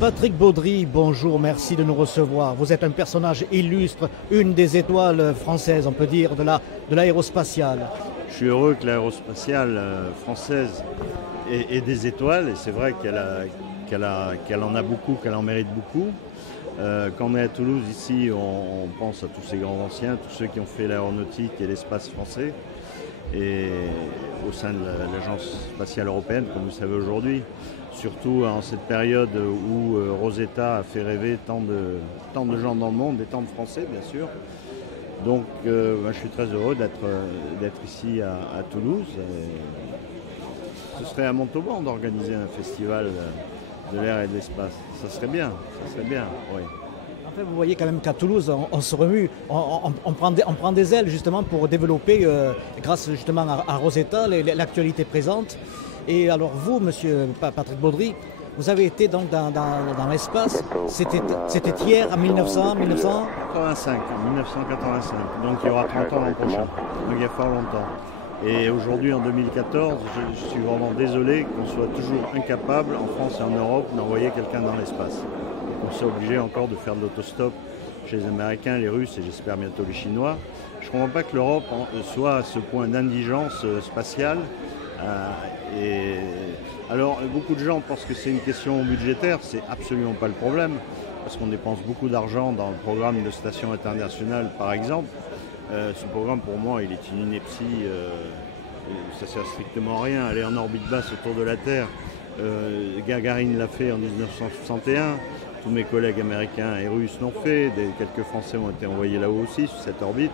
Patrick Baudry, bonjour, merci de nous recevoir. Vous êtes un personnage illustre, une des étoiles françaises, on peut dire, de l'aérospatiale. Je suis heureux que l'aérospatiale française ait des étoiles, et c'est vrai qu'elle en a beaucoup, qu'elle en mérite beaucoup. Quand on est à Toulouse, ici, on pense à tous ces grands anciens, tous ceux qui ont fait l'aéronautique et l'espace français, et au sein de l'Agence spatiale européenne, comme vous le savez aujourd'hui, surtout en cette période où Rosetta a fait rêver tant de gens dans le monde, et tant de Français, bien sûr. Donc je suis très heureux d'être ici à Toulouse. Ce serait à Montauban d'organiser un festival de l'air et de l'espace. Ça serait bien, oui. En fait, vous voyez quand même qu'à Toulouse, on se remue, on prend des ailes justement pour développer, grâce justement à Rosetta, l'actualité présente. Et alors vous, monsieur Patrick Baudry, vous avez été donc dans l'espace, c'était hier, en 1985, donc il y aura 30 ans l'an prochain, donc il y a fort longtemps. Et aujourd'hui, en 2014, je suis vraiment désolé qu'on soit toujours incapable, en France et en Europe, d'envoyer quelqu'un dans l'espace. On s'est obligé encore de faire de l'autostop chez les Américains, les Russes et j'espère bientôt les Chinois. Je ne comprends pas que l'Europe soit à ce point d'indigence spatiale. Alors, beaucoup de gens pensent que c'est une question budgétaire, c'est absolument pas le problème, parce qu'on dépense beaucoup d'argent dans le programme de station internationale, par exemple. Ce programme, pour moi, il est une ineptie, ça ne sert strictement à rien. Aller en orbite basse autour de la Terre, Gagarin l'a fait en 1961, tous mes collègues américains et russes l'ont fait, quelques Français ont été envoyés là-haut aussi, sur cette orbite.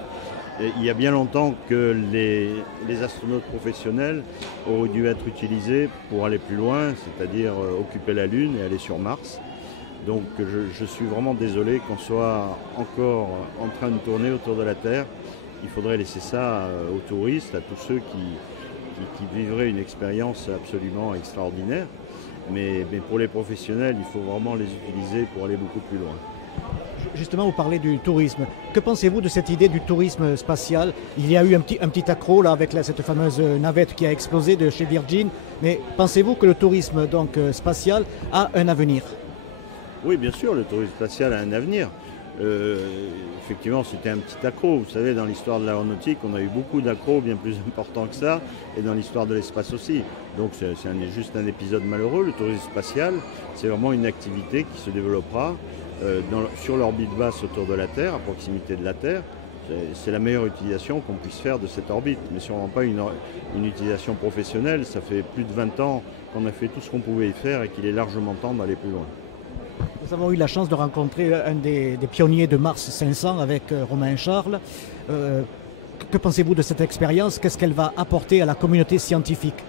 Et il y a bien longtemps que les astronautes professionnels auraient dû être utilisés pour aller plus loin, c'est-à-dire occuper la Lune et aller sur Mars. Donc je suis vraiment désolé qu'on soit encore en train de tourner autour de la Terre. Il faudrait laisser ça aux touristes, à tous ceux qui vivraient une expérience absolument extraordinaire. Mais pour les professionnels, il faut vraiment les utiliser pour aller beaucoup plus loin. Justement, vous parlez du tourisme. Que pensez-vous de cette idée du tourisme spatial? Il y a eu un petit accroc là, avec cette fameuse navette qui a explosé de chez Virgin. Mais pensez-vous que le tourisme donc, spatial a un avenir? Oui, bien sûr, le tourisme spatial a un avenir. Effectivement, c'était un petit accroc. Vous savez, dans l'histoire de l'aéronautique, on a eu beaucoup d'accrocs bien plus importants que ça, et dans l'histoire de l'espace aussi. Donc c'est juste un épisode malheureux. Le tourisme spatial, c'est vraiment une activité qui se développera sur l'orbite basse autour de la Terre, à proximité de la Terre. C'est la meilleure utilisation qu'on puisse faire de cette orbite, mais sûrement pas une utilisation professionnelle. Ça fait plus de 20 ans qu'on a fait tout ce qu'on pouvait y faire et qu'il est largement temps d'aller plus loin. Nous avons eu la chance de rencontrer un des pionniers de Mars 500 avec Romain Charles. Que pensez-vous de cette expérience? Qu'est-ce qu'elle va apporter à la communauté scientifique?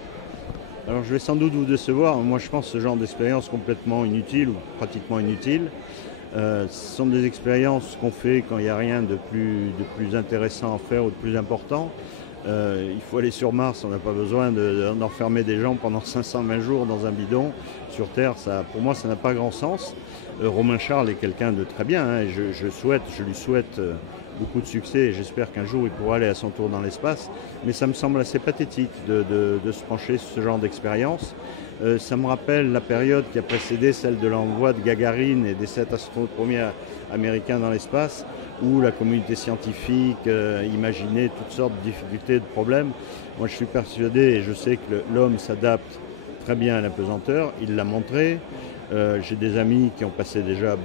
Alors je vais sans doute vous décevoir. Moi je pense que ce genre d'expérience complètement inutile ou pratiquement inutile. Ce sont des expériences qu'on fait quand il n'y a rien de plus intéressant à faire ou de plus important. Il faut aller sur Mars, on n'a pas besoin d'enfermer des gens pendant 520 jours dans un bidon. Sur Terre, pour moi, ça n'a pas grand sens. Romain Charles est quelqu'un de très bien, hein, et je lui souhaite beaucoup de succès et j'espère qu'un jour il pourra aller à son tour dans l'espace. Mais ça me semble assez pathétique de se pencher sur ce genre d'expérience. Ça me rappelle la période qui a précédé celle de l'envoi de Gagarine et des 7 astronautes premiers américains dans l'espace, où la communauté scientifique imaginait toutes sortes de difficultés, de problèmes. Moi, je suis persuadé et je sais que l'homme s'adapte très bien à la pesanteur. Il l'a montré. J'ai des amis qui ont passé déjà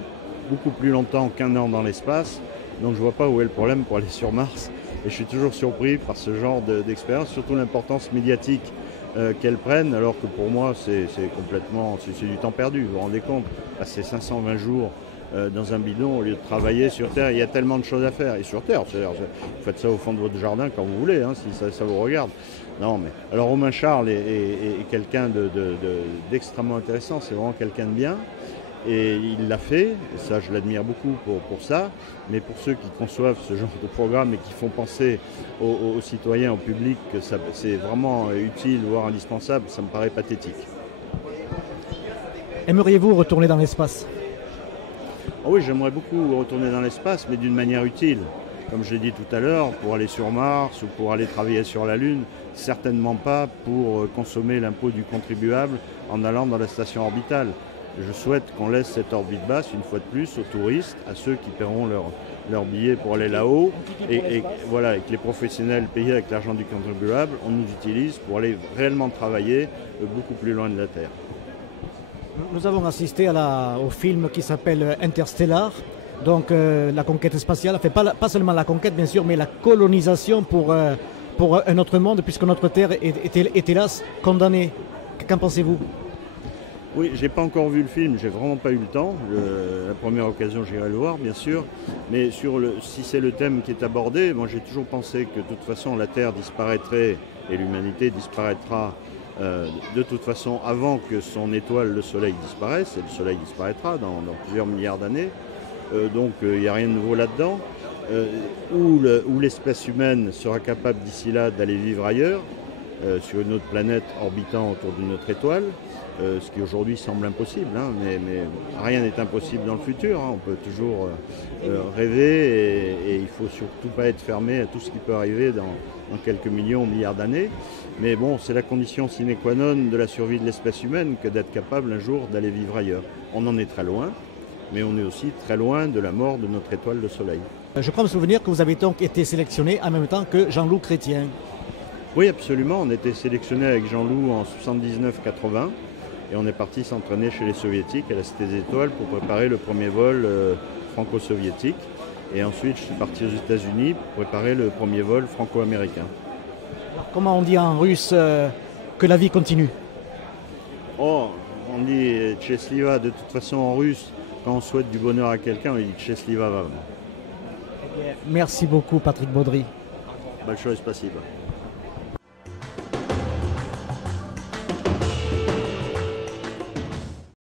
beaucoup plus longtemps qu'1 an dans l'espace. Donc, je ne vois pas où est le problème pour aller sur Mars. Et je suis toujours surpris par ce genre d'expérience, surtout l'importance médiatique qu'elles prennent, alors que pour moi, c'est du temps perdu. Vous vous rendez compte, passer 520 jours dans un bidon au lieu de travailler sur Terre, il y a tellement de choses à faire. Et sur Terre, vous faites ça au fond de votre jardin quand vous voulez, hein, si ça vous regarde. Non, mais alors Romain Charles est quelqu'un d'extrêmement intéressant, c'est vraiment quelqu'un de bien. Et il l'a fait, et ça je l'admire beaucoup pour ça, mais pour ceux qui conçoivent ce genre de programme et qui font penser aux citoyens, au public, que c'est vraiment utile, voire indispensable, ça me paraît pathétique. Aimeriez-vous retourner dans l'espace? Oh oui, j'aimerais beaucoup retourner dans l'espace, mais d'une manière utile. Comme je l'ai dit tout à l'heure, pour aller sur Mars ou pour aller travailler sur la Lune, certainement pas pour consommer l'impôt du contribuable en allant dans la station orbitale. Je souhaite qu'on laisse cette orbite basse, une fois de plus, aux touristes, à ceux qui paieront leur billet pour aller là-haut, et voilà, et que les professionnels payés avec l'argent du contribuable, on nous utilise pour aller réellement travailler beaucoup plus loin de la Terre. Nous avons assisté au film qui s'appelle Interstellar, donc la conquête spatiale, enfin pas seulement la conquête bien sûr, mais la colonisation pour un autre monde, puisque notre Terre est hélas condamnée. Qu'en pensez-vous? Oui, j'ai pas encore vu le film, j'ai vraiment pas eu le temps. La première occasion, j'irai le voir, bien sûr. Mais si c'est le thème qui est abordé, moi j'ai toujours pensé que de toute façon la Terre disparaîtrait et l'humanité disparaîtra de toute façon avant que son étoile, le Soleil, disparaisse. Et le Soleil disparaîtra dans plusieurs milliards d'années. Donc il n'y a rien de nouveau là-dedans. Où l'espèce humaine sera capable d'ici là d'aller vivre ailleurs, sur une autre planète orbitant autour d'une autre étoile. Ce qui aujourd'hui semble impossible, hein, mais rien n'est impossible dans le futur. Hein. On peut toujours rêver et il ne faut surtout pas être fermé à tout ce qui peut arriver dans quelques millions ou milliards d'années. Mais bon, c'est la condition sine qua non de la survie de l'espèce humaine que d'être capable un jour d'aller vivre ailleurs. On en est très loin, mais on est aussi très loin de la mort de notre étoile de Soleil. Je crois me souvenir que vous avez donc été sélectionné en même temps que Jean-Loup Chrétien. Oui, absolument. On a été sélectionné avec Jean-Loup en 79-80. Et on est parti s'entraîner chez les Soviétiques à la Cité des Étoiles pour préparer le premier vol franco-soviétique. Et ensuite, je suis parti aux États-Unis pour préparer le premier vol franco-américain. Alors, comment on dit en russe que la vie continue? Oh, on dit Tchesliva. De toute façon, en russe, quand on souhaite du bonheur à quelqu'un, on dit Tchesliva. Merci beaucoup, Patrick Baudry. Большое спасибо.